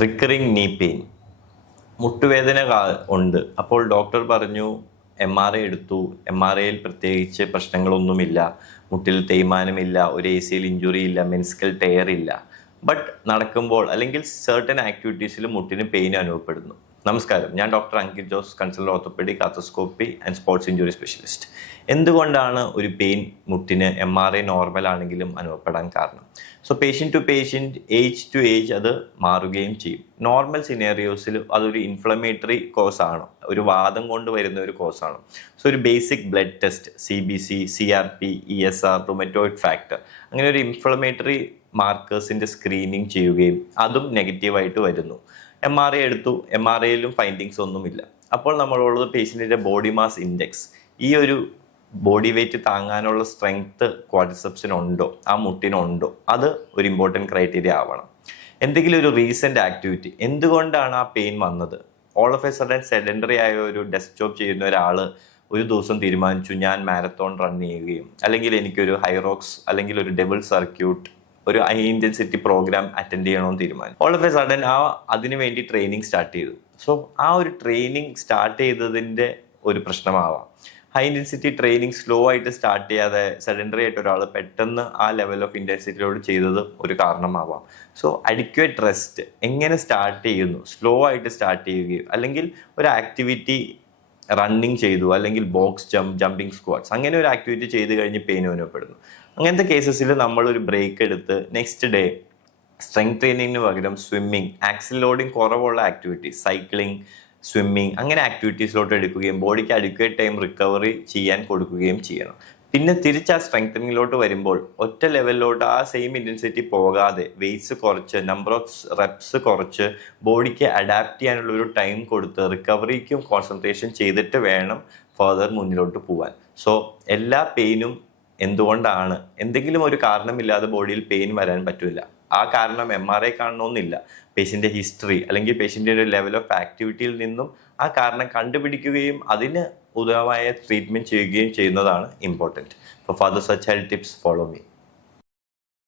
Recurring നീ pain, മുട്ടുവേദന ഉണ്ട്. അപ്പോൾ ഡോക്ടർ പറഞ്ഞു MRI എടുത്തു. MRIയിൽ പ്രത്യേകിച്ച് പ്രശ്നങ്ങളൊന്നുമില്ല, മുട്ടിൽ തേയ്മാനമില്ല, ഒരു ACL ഇഞ്ചുറി ഇല്ല, മെനിസ്കൽ ടയർ ഇല്ല. ബട്ട് നടക്കുമ്പോൾ അല്ലെങ്കിൽ സർട്ടൻ ആക്ടിവിറ്റീസിൽ മുട്ടിന് പെയിൻ അനുഭവപ്പെടുന്നു. നമസ്കാരം, ഞാൻ doctor Ankit Jose, consultant orthopaedic, arthroscopy and sports injury specialist. എന്തുകൊണ്ടാണ് ഒരു പെയിൻ മുട്ടിന് MRI നോർമൽ ആണെങ്കിലും അനുഭവപ്പെടാൻ കാരണം? So patient to patient, age to age അത് മാറുകയും ചെയ്യും. നോർമൽ സിനേറിയോസിൽ അതൊരു ഇൻഫ്ലമേറ്ററി കോസ് ആണ്, ഒരു വാദം കൊണ്ട് വരുന്ന ഒരു കോസ് ആണ്. സോ ഒരു basic blood test, CBC, CRP, ESR, rheumatoid factor, അങ്ങനെ ഒരു ഇൻഫ്ലമേറ്ററി മാർക്കേഴ്സിൻ്റെ സ്ക്രീനിങ് ചെയ്യുകയും അതും നെഗറ്റീവായിട്ട് വരുന്നു. MRI എടുത്തു, MRIയിലും ഫൈൻഡിങ്സ് ഒന്നുമില്ല. അപ്പോൾ നമ്മളുള്ളത് പേഷ്യൻറ്റിൻ്റെ ബോഡി മാസ് ഇൻഡെക്സ്, ഈ ഒരു ബോഡി വെയ്റ്റ് താങ്ങാനുള്ള സ്ട്രെങ്ത് ക്വാഡ്രിസെപ്സിനുണ്ടോ, ആ മുട്ടിനുണ്ടോ, അത് ഒരു ഇമ്പോർട്ടൻറ്റ് ക്രൈറ്റീരിയ ആവണം. എന്തെങ്കിലും ഒരു റീസെൻ്റ് ആക്ടിവിറ്റി, എന്തുകൊണ്ടാണ് ആ പെയിൻ വന്നത്? All of A sudden sedentary ആയ ഒരു ഡെസ്ക് ജോബ് ചെയ്യുന്ന ഒരാൾ ഒരു ദിവസം തീരുമാനിച്ചു ഞാൻ മാരത്തോൺ റൺ ചെയ്യുകയും, അല്ലെങ്കിൽ എനിക്കൊരു ഹൈറോക്സ് അല്ലെങ്കിൽ ഒരു ഡബിൾ സർക്യൂട്ട്, ഒരു ഹൈ ഇൻറ്റൻസിറ്റി പ്രോഗ്രാം അറ്റൻഡ് ചെയ്യണമെന്ന് തീരുമാനിച്ചു. ഓൾ ഓഫ് എ സഡൻ അതിനു വേണ്ടി ട്രെയിനിങ് സ്റ്റാർട്ട് ചെയ്തു. സോ ആ ഒരു ട്രെയിനിങ് സ്റ്റാർട്ട് ചെയ്തതിൻ്റെ ഒരു പ്രശ്നമാവാം. ഹൈ ഇൻറ്റൻസിറ്റി ട്രെയിനിങ് സ്ലോ ആയിട്ട് സ്റ്റാർട്ട് ചെയ്യാതെ സെഡൻഡറി ആയിട്ട് ഒരാൾ പെട്ടെന്ന് ആ ലെവൽ ഓഫ് ഇൻറ്റൻസിറ്റിയോട് ചെയ്തത് ഒരു കാരണമാവാം. സോ അഡിക്വേറ്റ് റെസ്റ്റ് എങ്ങനെ സ്റ്റാർട്ട് ചെയ്യുന്നു, സ്ലോ ആയിട്ട് സ്റ്റാർട്ട് ചെയ്യുകയും, അല്ലെങ്കിൽ ഒരു ആക്ടിവിറ്റി റണ്ണിങ് ചെയ്തു, അല്ലെങ്കിൽ ബോക്സ് ജമ്പിങ് സ്ക്വാഡ്സ്, അങ്ങനെ ഒരു ആക്ടിവിറ്റി ചെയ്ത് കഴിഞ്ഞ് പെയിൻ അനുഭവപ്പെടുന്നു. അങ്ങനത്തെ കേസസിൽ നമ്മളൊരു ബ്രേക്ക് എടുത്ത് നെക്സ്റ്റ് ഡേ സ്ട്രെങ്ത് ട്രെയിനിങ്ങിന് പകരം സ്വിമ്മിങ്, ആക്സിൽ ലോഡിങ് കുറവുള്ള ആക്ടിവിറ്റീസ്, സൈക്ലിംഗ്, സ്വിമ്മിങ്, അങ്ങനെ ആക്ടിവിറ്റീസിലോട്ട് എടുക്കുകയും ബോഡിക്ക് അഡിക്വേറ്റ് ടൈം റിക്കവറി ചെയ്യാൻ കൊടുക്കുകയും ചെയ്യണം. പിന്നെ തിരിച്ച് ആ സ്ട്രെങ്തനിങ്ങിലോട്ട് വരുമ്പോൾ ഒറ്റ ലെവലിലോട്ട് ആ സെയിം ഇൻറ്റൻസിറ്റി പോകാതെ വെയ്റ്റ്സ് കുറച്ച്, നമ്പർ ഓഫ് റെപ്സ് കുറച്ച്, ബോഡിക്ക് അഡാപ്റ്റ് ചെയ്യാനുള്ള ഒരു ടൈം കൊടുത്ത് റിക്കവറിക്കും കോൺസെൻട്രേഷൻ ചെയ്തിട്ട് വേണം ഫർദർ മുന്നിലോട്ട് പോകാൻ. സോ എല്ലാ പെയിനും എന്തുകൊണ്ടാണ്, എന്തെങ്കിലും ഒരു കാരണമില്ലാതെ ബോഡിയിൽ പെയിൻ വരാൻ പറ്റില്ല. ആ കാരണം MRI കാണണമെന്നില്ല. പേഷ്യൻ്റെ ഹിസ്റ്ററി അല്ലെങ്കിൽ പേഷ്യൻ്റെ ഒരു ലെവൽ ഓഫ് ആക്ടിവിറ്റിയിൽ നിന്നും ആ കാരണം കണ്ടുപിടിക്കുകയും അതിന് ഉദാഹരണമായ ട്രീറ്റ്മെൻറ്റ് ചെയ്യുകയും ചെയ്യുന്നതാണ് important. Four further such health tips follow me.